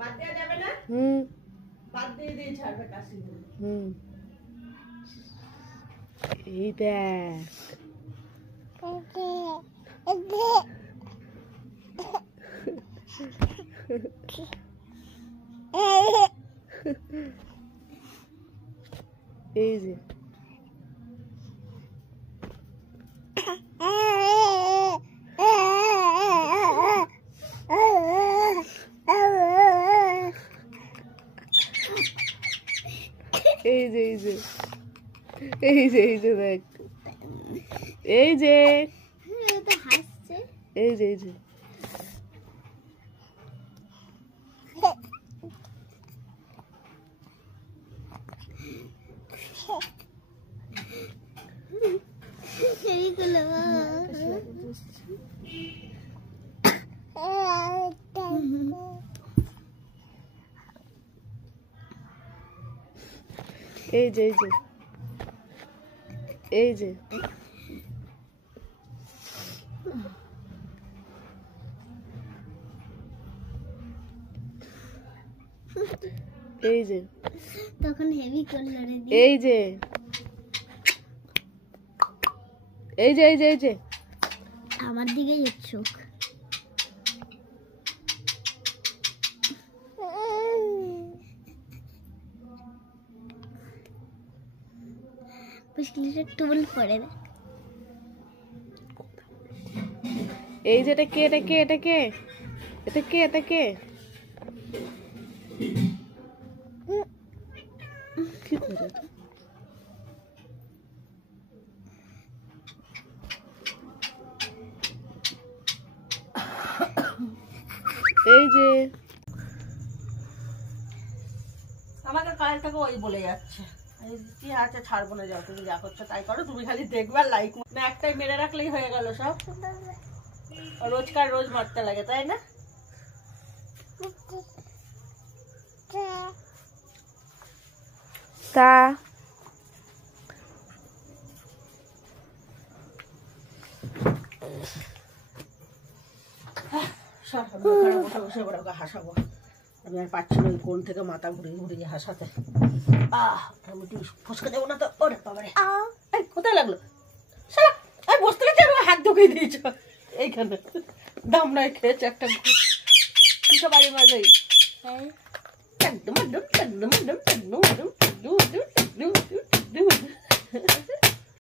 বাদ দেওয়া যাবে না। বাদ দিয়ে দিয়ে ছাড়বে কাশি। এই দেখ এই যে এই যে এই যে এই যে এই যে দেখ এই যে হাসছে এই যে এই যে এই যে এই যে এই যে তখন হেভি করলো রে এই যে এই যে এই যে এই যে আমার দিকেই চোখ পুষ্কিলিটা টুল পড়ে না এই যে এটা কে এটা কে এটা কে এটা কে এটা কে কি করে এই যে আমাকে কাল থেকে ওই বলে যাচ্ছে কি আছে ছাড়বো না, যাও তুমি যা করছো তাই করো, তুমি খালি দেখবে আর লাইক না, একটাই মেরে রাখলেই হয়ে গেল সব। রোজকার রোজ মারতে লাগে তাই না? তা বসে বসে এবার ওকে হাসাবো, আমি আর পাচ্ছি না ওই কোণ থেকে মাথা ঘুরিয়ে ঘুরিয়ে হাসাতে। আমি একটু ফসকে দেবো না তো। ওরে বাবারে, কোথায় লাগলো? বসতে গেছে হাত ঢুকিয়ে দিয়েছ এইখানে, দাম নয় খেয়েছে একটা কিসব বাড়ির মাঝেই। একদম একদম একদম একদম একদম একদম